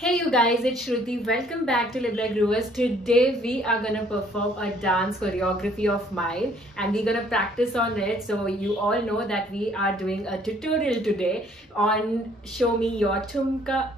Hey you guys, it's Shruti. Welcome back to Live Like Growers. Today we are gonna perform a dance choreography of mine and we're gonna practice on it. So you all know that we are doing a tutorial today on Show Me Your Tumka,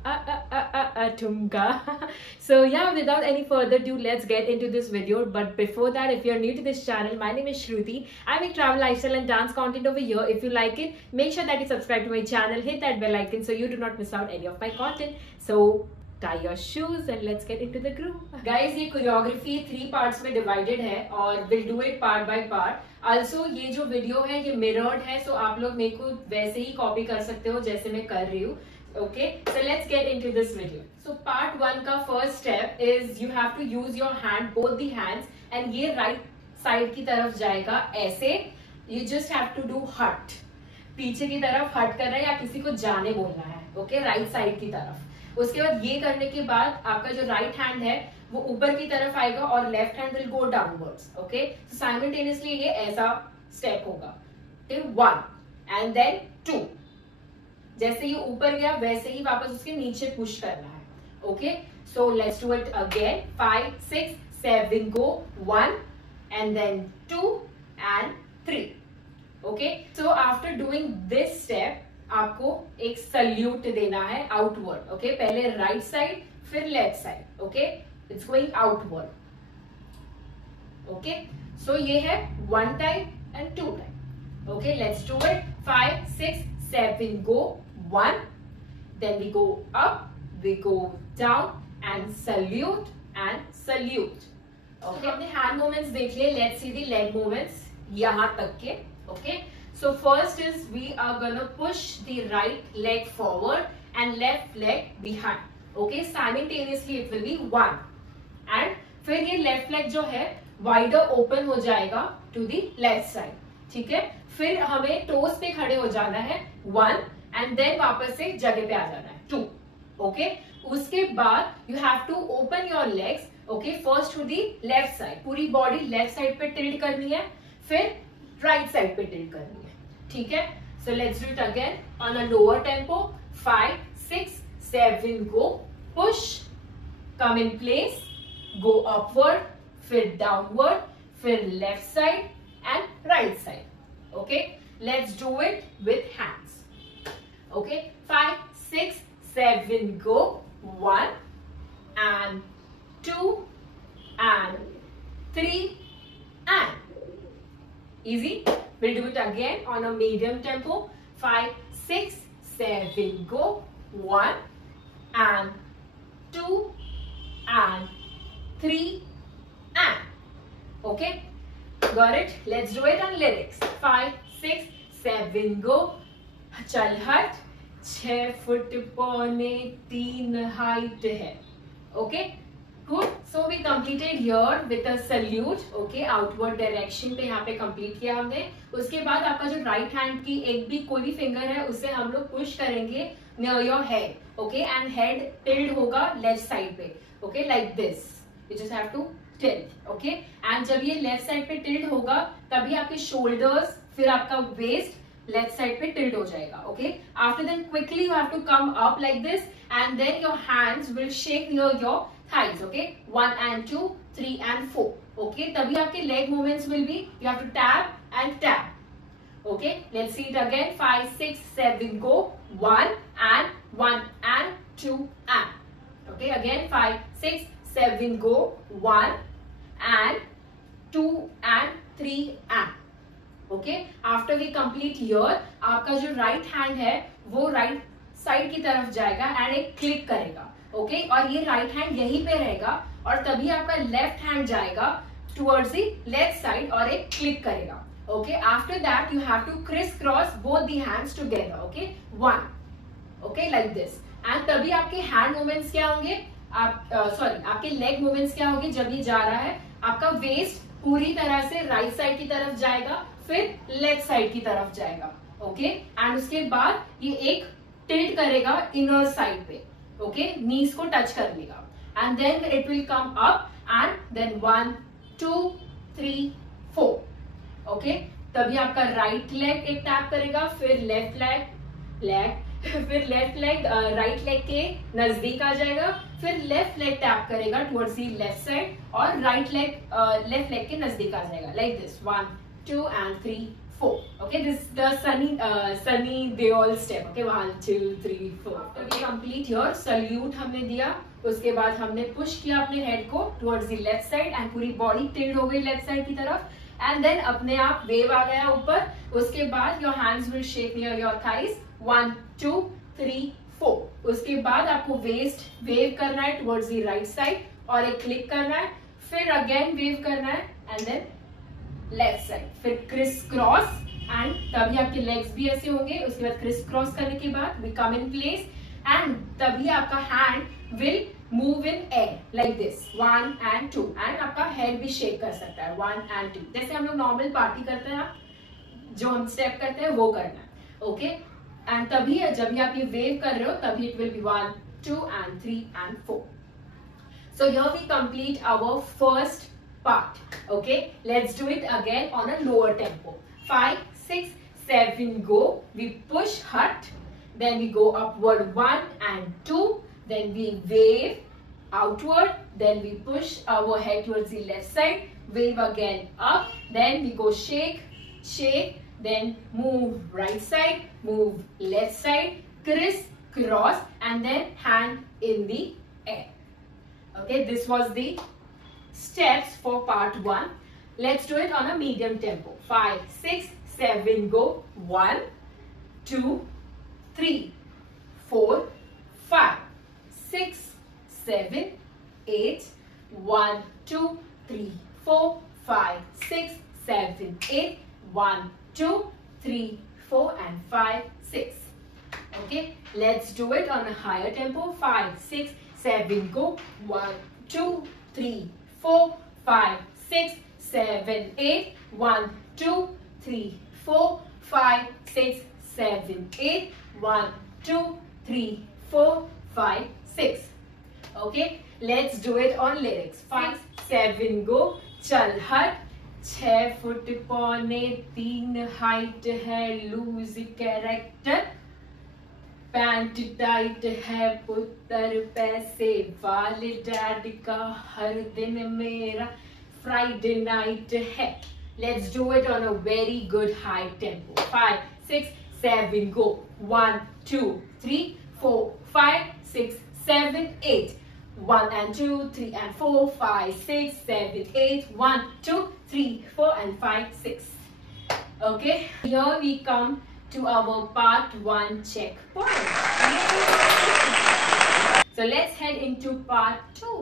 Tumka. So yeah, without any further ado, let's get into this video. But before that, if you're new to this channel, my name is Shruti. I make travel, lifestyle and dance content over here. If you like it, make sure that you subscribe to my channel, hit that bell icon so you do not miss out any of my content. So tie your shoes and let's get into the groove. Guys, ये choreography 3 parts में divided है और we'll do it part by part. Also ये जो video है ये mirrored है, so आप लोग मेरे को वैसे ही copy कर सकते हो जैसे मैं कर रही हूँ. Okay, so let's get into this video. So part 1 का first step is you have to use your hand, both the hands, and ये right side की तरफ जाएगा ऐसे. You just have to do hut. पीछे की तरफ हट कर रहा है या किसी को जाने बोलना है. Okay, right side की तरफ. उसके बाद ये करने के बाद आपका जो राइट हैंड है वो ऊपर की तरफ आएगा और left hand will go downwards. Okay, so simultaneously ये ऐसा स्टेप होगा. 1 एंड देन 2. जैसे ये ऊपर गया वैसे ही वापस उसके नीचे पुश करना है. Okay, so let's do it again. 5 6 7 go. 1 and then 2 and 3. Okay, so after doing this step आपको एक सल्यूट देना है आउटवर्ड. ओके, पहले राइट साइड फिर left side. Okay, it's going outward. Okay, so ये है 1 time and 2 time. Okay, let's do it. 5 6 7 go. 1 then we go up, we go down and salute and salute. Okay, हमने hand movements देख लिए. Let's see the leg movements यहां तक के. Okay, so first is we are gonna push the right leg forward and left leg behind. Okay, simultaneously it will be 1 and फिर ये left leg जो है wider open हो जाएगा to the left side. ठीक है, फिर हमें toes पे खड़े हो जाना है 1 and then वापस से जगह पे आ जाना है 2. Okay, उसके बाद you have to open your legs. Okay, first to the left side. पूरी body left side पे tilt करनी है, फिर right side पे tilt करनी है. ठीक है, so let's do it again on a lower tempo. 5 6 7 go. Push, come in place, go upward, फिर downward, फिर left side and right side. Okay, let's do it with hands. Okay, 5 6 7 go. 1 and 2 and 3 and easy. We'll do it again on a medium tempo. 5 6 7 go. 1 and 2 and 3 and. Okay, got it? Let's do it on lyrics. 5 6 7 go. चल हट 6 foot पौने 3 height है. Okay, good. So we completed here with a salute. Okay, outward direction पे यहाँ पे complete किया हमने. उसके बाद आपका जो right hand की एक भी कोई भी finger है उससे हम लोग push करेंगे near your head. Okay, and head tilt होगा left side पे. Okay, like this. You just have to tilt. Okay, and जब ये left side पे tilt होगा तभी आपके shoulders फिर आपका waist left side पे tilt हो जाएगा. Okay, after then quickly you have to come up like this and then your hands will shake near your thighs. Okay, 1 and 2 3 and 4. Okay, तभी आपके leg movements will be you have to tap and tap. Okay, let's see it again. 5 6 7 go. 1 and 2 and. Okay, again 5 6 7 go. 1 and 2 and 3 and. Okay, after we complete here आपका जो right hand है वो right side की तरफ जाएगा and एक click करेगा. Okay, और ये राइट हैंड यहीं पे रहेगा और तभी आपका लेफ्ट हैंड जाएगा टुवर्ड्स द लेफ्ट साइड और एक क्लिक करेगा. Okay, after that you have to criss cross both the hands together. Okay, 1. Okay, like this. And तभी आपके हैंड मूवमेंट्स क्या होंगे, आपके लेग मूवमेंट्स क्या होंगे. जब ये जा रहा है आपका वेस्ट पूरी तरह से राइट साइड की तरफ जाएगा फिर लेफ्ट साइड की तरफ जाएगा. ओके, एंड उसके बाद ये एक टिल्ट करेगा इनर साइड पे. ओके, नीज को टच कर लेगा and then it will come up and then 1 2 3 4. Okay, तभी आपका राइट लेग एक टैप करेगा फिर लेफ्ट लेग फिर लेफ्ट लेग राइट लेग के नजदीक आ जाएगा, फिर लेफ्ट लेग टैप करेगा टुवर्ड्स दी लेफ्ट साइड और राइट लेग के नजदीक आ जाएगा like this 1 2 and 3 4. Okay, this is the Sunny Deol step. Okay, 1 2 3 4. Okay, complete here. Salute हमने दिया, उसके बाद हमने पुश किया अपने हेड को towards the left side and पूरी बॉडी टिल्ड हो गई लेफ्ट साइड की तरफ एंड देन अपने आप वेव आ गया ऊपर. उसके बाद your hands will shake near your thighs 1 2 3 4. उसके बाद आपको वेस्ट वेव करना है टुवर्ड्स दी राइट साइड और एक क्लिक करना है, फिर अगेन वेव करना है एंड देन लेफ्ट साइड, फिर क्रिस क्रॉस एंड तभी आपके लेग्स भी ऐसे होंगे. उसके बाद क्रिस क्रॉस करने के बाद we come in place and तभी आपका hand will move in air like this 1 and 2 and आपका हेड भी शेक कर सकता है 1 and 2. जैसे हम लोग नॉर्मल पार्टी करते हैं, जो हम स्टेप करते हैं वो करना है. ओके एंड तभी जब भी आप ये वेव कर रहे हो तभी it will be 1 2 and 3 and 4. So here we complete our first part. Okay, let's do it again on a lower tempo. 5 6 7 go. We push hut, then we go upward 1 and 2, then we wave outward, then we push our head towards the left side, wave again up, then we go shake shake, then move right side, move left side, criss cross and then hand in the air. Okay, this was the steps for part 1. Let's do it on a medium tempo. 5 6 7 go. 1 2 3 4 5 6 7 8 1 2 3 4 5 6 7 8 1 2 3 4 and 5 6. Okay, let's do it on a higher tempo. 5 6 7 go. 1 2 3 4 5 6 7 8 1 2 3 4 5 6 7 8 1 2 3 4 5 6. Okay, let's do it on lyrics. 5 7 go. चल हट 6 foot पौने 3 height है, loose character, pant tight है, पुत्र पैसे वाले dad का, हर दिन मेरा फ्राइडे नाइट है. Let's do it on a very good high tempo. 5 6 7 go. 1 2 3 4 5 6 7 8 1 and 2 3 and 4 5 6 7 8 1 2 3 4 and 5 6. Okay, here we come to our part 1 checkpoint. So let's head into part 2.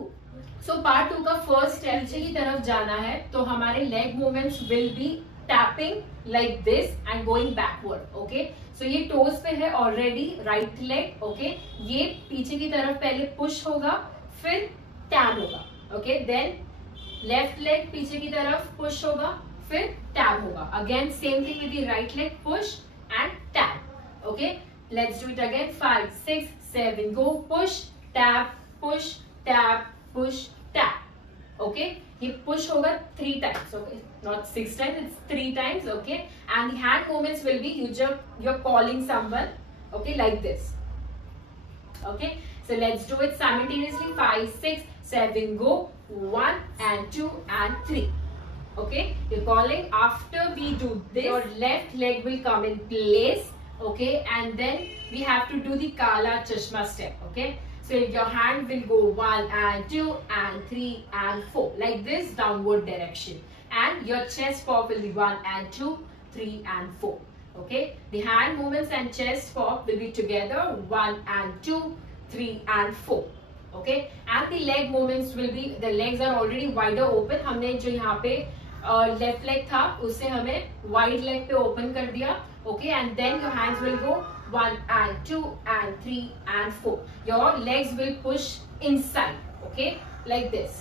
So part 2 का first step नीचे की तरफ जाना है, तो हमारे leg movements will be tapping like this and going backward. Okay, so ये toes पे है ऑलरेडी राइट लेग. ओके, ये पीछे की तरफ पहले पुश होगा, फिर टैप होगा. ओके, देन लेफ्ट लेग पीछे की तरफ पुश होगा, फिर टैप होगा. Again same thing with the right leg, push and tap. Okay, let's do it again. 5 6 7 go. Push tap push tap push tap. Okay, ये push होगा 3 times. Okay, not 6 times, it's 3 times. Okay, and the hand movements will be you're calling someone. Okay, like this. Okay, so let's do it simultaneously. 5 6 7 go. 1 and 2 and 3. Okay, you're calling. After we do this, your left leg will come in place. Okay, and then we have to do the Kala Chashma step. Okay, so your hand will go 1 and 2 and 3 and 4 like this, downward direction, and your chest pop will be 1 and 2 3 and 4. Okay, the hand movements and chest pop will be together 1 and 2 3 and 4. Okay, and the leg movements will be, the legs are already wider open. हमने जो यहाँ पे left leg था उसे हमें wide leg पे open कर दिया. Okay, and then your hands will go 1 and 2 and 3 and 4. Your legs will push inside. Okay, like this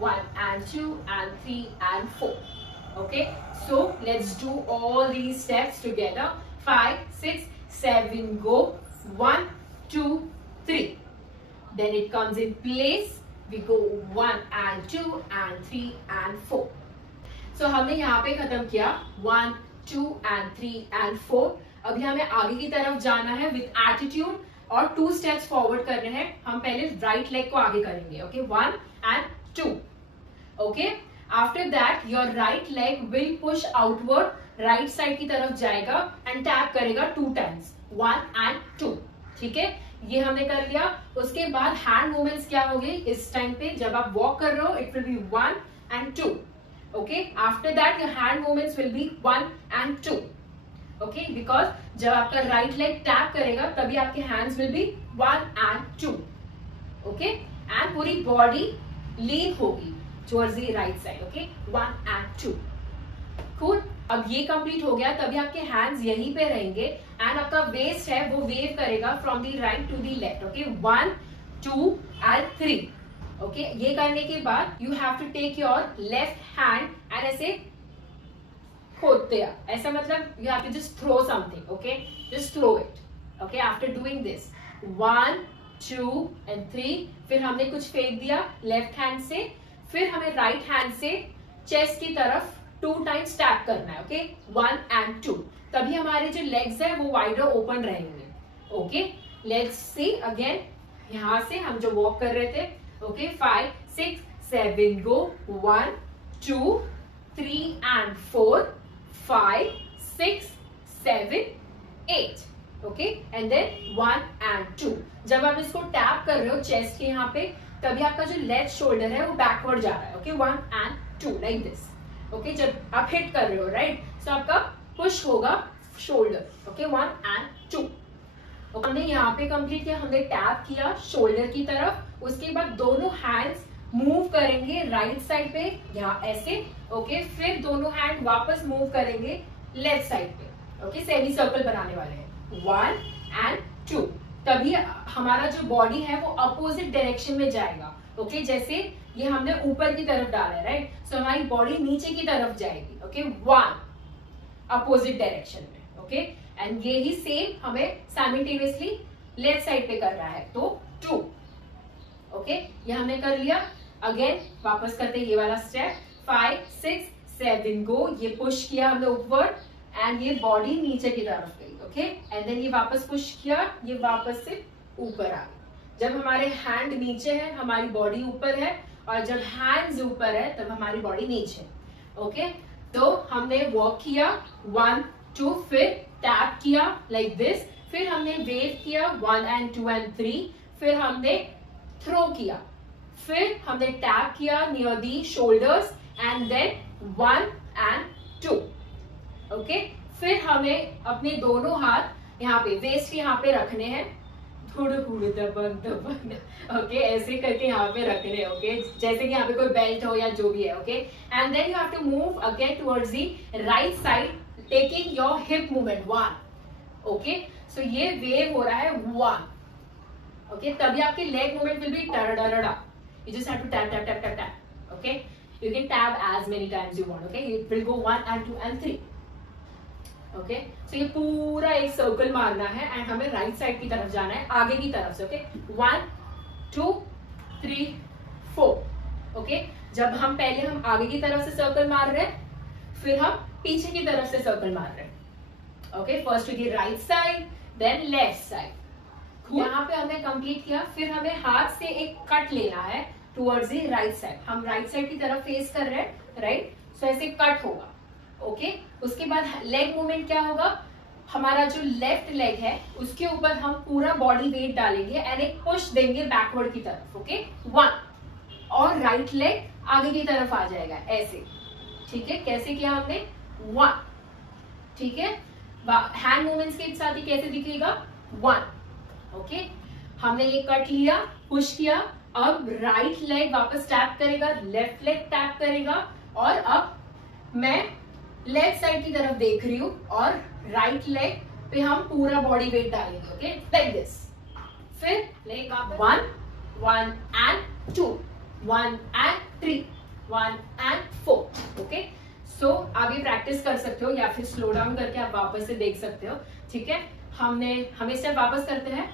1 and 2 and 3 and 4. Okay, so let's do all these steps together. 5 6 7 go. 1 2 3. Then it comes in place. We go 1 and 2 and 3 and 4. So हमने यहाँ पे खत्म किया 1 2 and 3 and 4. अभी हमें आगे की तरफ जाना है विथ एटीट्यूड और 2 स्टेप्स फॉरवर्ड करने हैं। हम पहले राइट लेग को आगे करेंगे, okay 1 and 2, okay. After that your right leg will push outward, right side की तरफ जाएगा एंड टैप करेगा 2 times 1 and 2, ठीक है। ये हमने कर लिया। उसके बाद हैंड मूवमेंट्स क्या होगी इस टाइम पे, जब आप वॉक कर रहे हो it will be 1 and 2, okay. After that your hand movements will B 1 and 2, okay, because जब आपका राइट लेग टैप करेगा तभी आपके hands will be 1 and 2, okay. And पूरी बॉडी लीन होगी towards the right side, okay 1 and 2, cool. अब ये complete हो गया, तभी आपके हैंड्स यहीं पे रहेंगे एंड आपका वेस्ट है वो वेव करेगा from the right to the left, okay 1 2 and 3, okay. ये करने के बाद you have to take your left hand and ऐसे खोदते हैं, ऐसा मतलब you have to just throw something, okay, just throw it, okay. After doing this 1 2 and 3, फिर हमने कुछ फेंक दिया लेफ्ट हैंड से, फिर हमें राइट हैंड से चेस्ट की तरफ 2 times टैप करना है, ओके 1 and 2, तभी हमारे जो लेग्स है वो वाइडर ओपन रहेंगे, ओके। लेट्स सी अगेन, यहां से हम जो वॉक कर रहे थे, okay 5 6 7 go 1 2 3 and 4 5 6 7 8, okay, and then 1 and 2। जब आप इसको टैप कर रहे हो चेस्ट के यहाँ पे, तभी आपका जो लेफ्ट शोल्डर है वो बैकवर्ड जा रहा है, okay 1 and 2 like this, okay. जब आप हिट कर रहे हो राइट, सो आपका पुश होगा शोल्डर, ओके 1 and 2। हमने यहाँ पे कंप्लीट किया, हमने टैप किया शोल्डर की तरफ, उसके बाद दोनों हैंड्स मूव करेंगे राइट साइड पे यहाँ ऐसे, ओके। फिर दोनों हैंड वापस मूव करेंगे लेफ्ट साइड पे, ओके, सेमी सर्कल बनाने वाले हैं 1 and 2, तभी हमारा जो बॉडी है वो अपोजिट डायरेक्शन में जाएगा, ओके। जैसे ये हमने ऊपर की तरफ डाला है राइट, सो हमारी बॉडी नीचे की तरफ जाएगी, ओके 1 अपोजिट डायरेक्शन में, ओके। एंड ये ही सेम हमें साइमल्टेनियसली लेफ्ट साइड पे कर रहा है, तो 2, ओके, ये हमने कर लिया। अगेन वापस करते ये वाला स्टेप 5 6 7 गो, ये पुश किया हमने ऊपर एंड ये बॉडी नीचे की तरफ गई, ओके। एंड देन ये वापस पुश किया, ये वापस से ऊपर आ गई। जब हमारे हैंड नीचे है हमारी बॉडी ऊपर है, और जब हैंड्स ऊपर है तब हमारी बॉडी नीचे, ओके। तो हमने वॉक किया 1 2, फिर टैप किया लाइक दिस, फिर हमने वेव किया 1 and 2 and 3, फिर हमने थ्रो किया, फिर हमने टैप किया near the shoulders and then 1 and 2, okay. फिर हमें अपने दोनों हाथ यहाँ पे वेस्ट यहाँ पे रखने हैं, ओके, ऐसे करके यहाँ पे रखने, ओके, जैसे कि यहाँ पे कोई बेल्ट हो या जो भी है, okay. And then you have to move again towards the right side, taking your hip movement 1, okay. So ये वेव हो रहा है 1, ओके, तभी आपके लेग मूवमेंट विल बी टरडरडा, you just have to tap tap tap tap tap, okay. You can tap as many times you want, okay. It will go 1 and 2 and 3, okay. So ये पूरा एक circle मारना है and हमें right side की तरफ जाना है, आगे की तरफ से, ओके 1 2 3 4, ओके। जब हम पहले हम आगे की तरफ से सर्कल मार रहे हैं, फिर हम पीछे की तरफ से सर्कल मार रहे हैं, okay. First to the right side then left side. यहाँ पे हमने कंप्लीट किया, फिर हमें हाथ से एक कट लेना है टुवर्ड्स द राइट साइड, हम राइट साइड की तरफ फेस कर रहे हैं राइट, सो ऐसे कट होगा, ओके। उसके बाद लेग मूवमेंट क्या होगा, हमारा जो लेफ्ट लेग है उसके ऊपर हम पूरा बॉडी वेट डालेंगे एंड एक पुश देंगे बैकवर्ड की तरफ, ओके 1, और राइट लेग आगे की तरफ आ जाएगा ऐसे, ठीक है। कैसे किया हमने 1, ठीक है। हैंड मूवमेंट्स के साथ ही कैसे दिखेगा 1, ओके। हमने ये कट लिया, पुश किया, अब राइट लेग वापस टैप करेगा, लेफ्ट लेग टैप करेगा, और अब मैं लेफ्ट साइड की तरफ देख रही हूँ और राइट लेग पे हम पूरा बॉडी वेट डालेंगे, ओके लाइक दिस। फिर लेग आप 1 1 and 2 1 and 3 1 and 4, ओके। सो आगे प्रैक्टिस कर सकते हो या फिर स्लो डाउन करके आप वापस से देख सकते हो, ठीक है। हम स्टेप वापस करते हैं,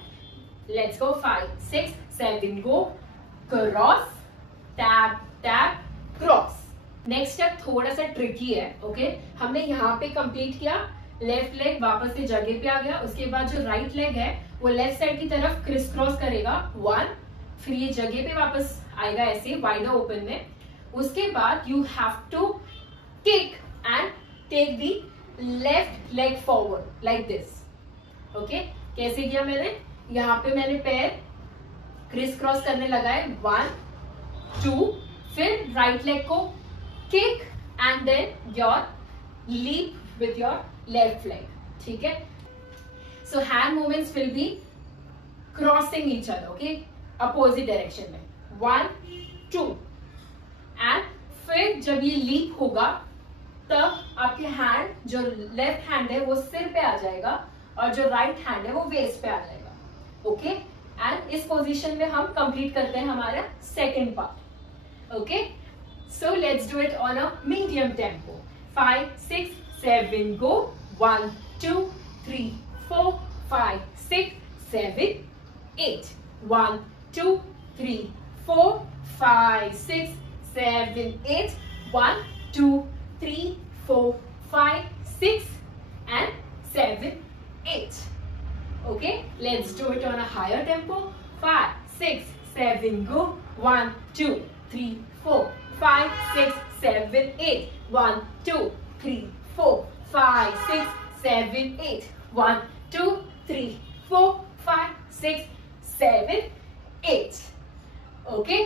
let's go 5 6 7 go, cross tap tap cross. Next step थोड़ा सा ट्रिकी है, ओके। हमने यहाँ पे कंप्लीट किया, लेफ्ट लेग वापस से जगह पे आ गया, उसके बाद जो राइट लेग है वो लेफ्ट साइड की तरफ क्रिस क्रॉस करेगा 1, फिर ये जगह पे वापस आएगा ऐसे वाइडर ओपन में। उसके बाद you have to kick and take the left leg forward like this. Okay, कैसे किया मैंने, यहाँ पे मैंने पैर क्रिस क्रॉस करने लगा है 1 2, फिर राइट लेग को kick and then your leap with your left leg. ठीक है, so hand movements will be crossing each other, okay, opposite direction में 1 2 एंड फिर जब ये लीप होगा तब आपके हैंड जो लेफ्ट हैंड है वो सिर पे आ जाएगा और जो राइट हैंड है वो वेस्ट पे आ जाएगा। ओके, एंड इस पोजीशन में हम कंप्लीट करते हैं हमारा second part. Okay, so let's do it on a medium tempo. 5 6 7 go, 1 2 3 4 5 6 7 8, 1 2 3 4 5 6 7 8, 1 2 3 4 5 6 and 7 8. Okay, let's do it on a higher tempo. 5 6 7 go, 1 2 3 4 5 6 7 8, 1 2 3 4 5 6 7 8, 1 2 3 4 5 6 7 8. Okay.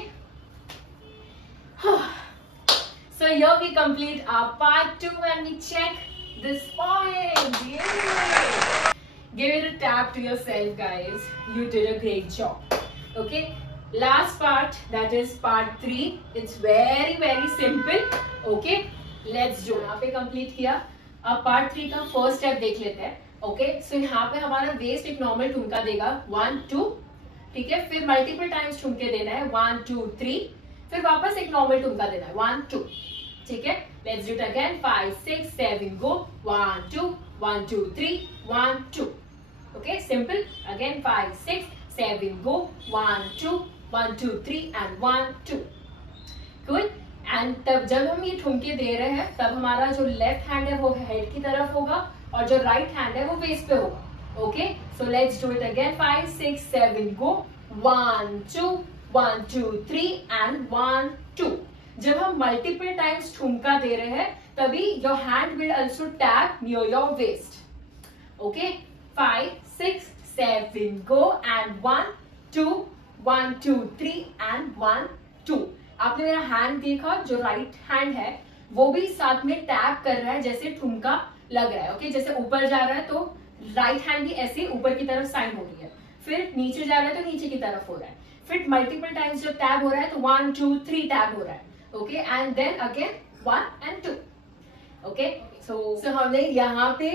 So here we complete our part 2 and we check this point. Yay! Give it a tap to yourself, guys. You did a great job. Okay. Last part, that is part 3. It's very simple. Okay. Let's do. यहाँ पे complete किया. अब part 3 का first step देख लेते हैं. Okay. So यहाँ पे हमारा waist एक normal ठुमका देगा 1 2. ठीक है. फिर multiple times ठुमके देना है 1 2 3. फिर वापस एक नॉर्मल ठुमका देना है 1 2. ठीक है, let's do it again. 5 6 7 go, 1 2 1 2 3 1 2. Okay, simple. Again 5 6 7 go, 1 2 1 2 3 and 1 2. Good. And तब जब हम ये ठुमके दे रहे हैं तब हमारा जो लेफ्ट हैंड है वो हेड की तरफ होगा और जो राइट हैंड है वो वेस्ट पे होगा। Okay, so let's do it again. 5 6 7 go, 1 2 1 2 3 and 1 2. जब हम मल्टीपल टाइम्स ठुमका दे रहे हैं तभी your hand will also tap near your waist. Okay, 5 6 7 go and 1 2 1 2 3 and 1 2. आपने मेरा हैंड देखा, जो राइट हैंड है वो भी साथ में टैप कर रहा है जैसे ठुमका लग रहा है। ओके, जैसे ऊपर जा रहा है तो राइट हैंड भी ऐसे ऊपर की तरफ साइन हो रही है, फिर नीचे जा रहा है तो नीचे की तरफ हो रहा है, फिर मल्टीपल टाइम्स जब टैब हो रहा है तो 1 2 3 टैब हो रहा है। Okay, and then again 1 and 2. Okay, so हमने यहाँ पे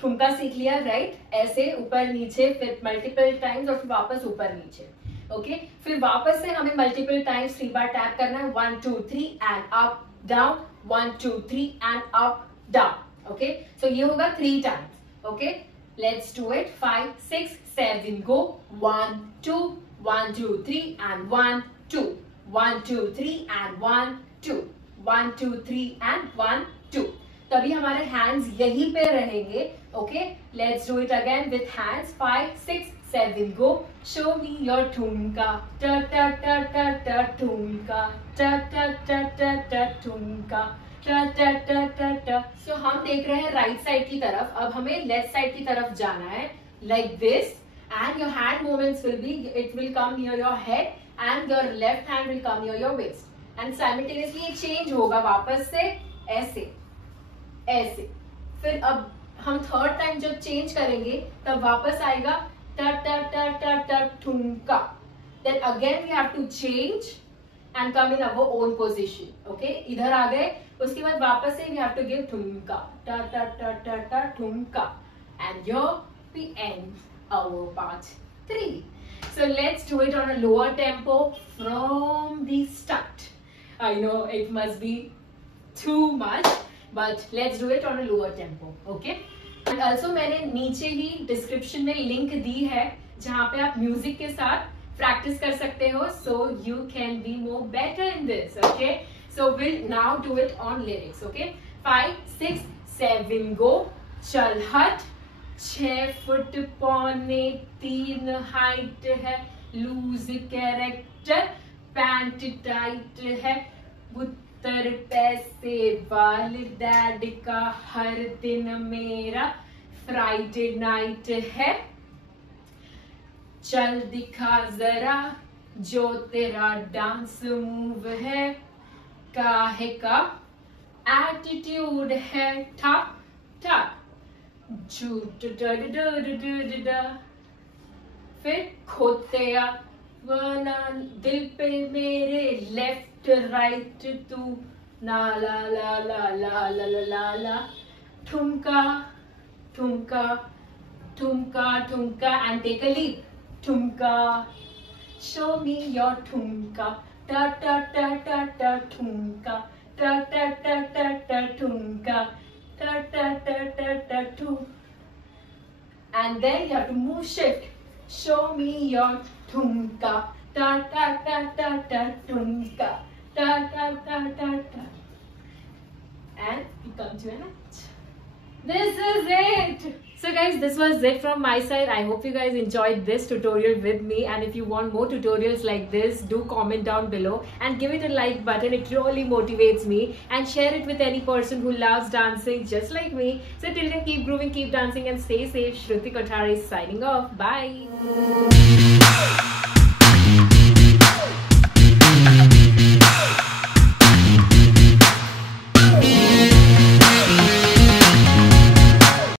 ठुमका सीख लिया, राइट, ऐसे ऊपर नीचे, फिर मल्टीपल टाइम्स और फिर वापस ऊपर नीचे। ओके, फिर वापस से हमें मल्टीपल टाइम्स 3 बार टैप करना है 1 2 3 and up down, 1 2 3 and up down. Okay, so ये होगा 3 times. Okay, let's do it. 5 6 7 go, 1 2 1 2 3 and 1 2 1 2 3 and 1 2 1 2 3 and 1 2. तभी हमारे हैंड्स यहीं पे रहेंगे। Okay, let's do it again with hands. 5 6 7 go, show me your ठुमका, ट ट ट ट ट ठुमका, ट ट ट ट ट ठुमका, ट ट ट ट ट. सो हम देख रहे हैं राइट साइड की तरफ, अब हमें लेफ्ट साइड की तरफ जाना है like this. And your hand movements will be, it will come near your head and your left hand will come near your waist. And simultaneously ये change होगा वापस से ऐसे ऐसे. फिर अब हम थर्ड टाइम जब चेंज करेंगे तब वापस आएगा ट ट ट ट ट ठुमका. Then again we have to change and come in our own position. Okay, इधर आ गए, उसके बाद वापस से we have to give ठुमका, ट ट ट ट ट ठुमका. And here we end our part 3. So let's do it on a lower tempo from the start. I know it must be too much, but let's do it on a lower tempo. Okay, and also मैंने नीचे ही description में link दी है जहाँ पे आप music के साथ practice कर सकते हो, so you can be more better in this. Okay, so we'll now do it on lyrics. Okay, 5 6 7 go, चल हट 6 फुट पौने 3 हाइट है, लूज कैरेक्टर पैंट टाइट है, उत्तर पैसे वाले डैड का, हर दिन मेरा फ्राइडे नाइट है। चल दिखा जरा जो तेरा डांस मूव है, काहे का एटीट्यूड है, ठप ठप झूठ फिर खोते वरना दिल पे मेरे लेफ्ट राइट तू ना ला ला ला ला ला ला ला ला, ठुमका ठुमका ठुमका ठुमका एंड टेक अ लीप, ठुमका show me your ठुमका, ta ta ta ta ta ठुमका, ta ta ta ta ta ठुमका, ta ta ta ta ta ठुम, and then you have to move shift, show me your ठुमका, ta ta ta ta ta ठुमका, ta ta ta ta ta, and you come to an end. This is it. So guys, this was it from my side. I hope you guys enjoyed this tutorial with me, and if you want more tutorials like this, do comment down below and give it a like button. It really motivates me, and share it with any person who loves dancing just like me. So till then, keep grooving, keep dancing, and stay safe. Shruti Kothari signing off. Bye.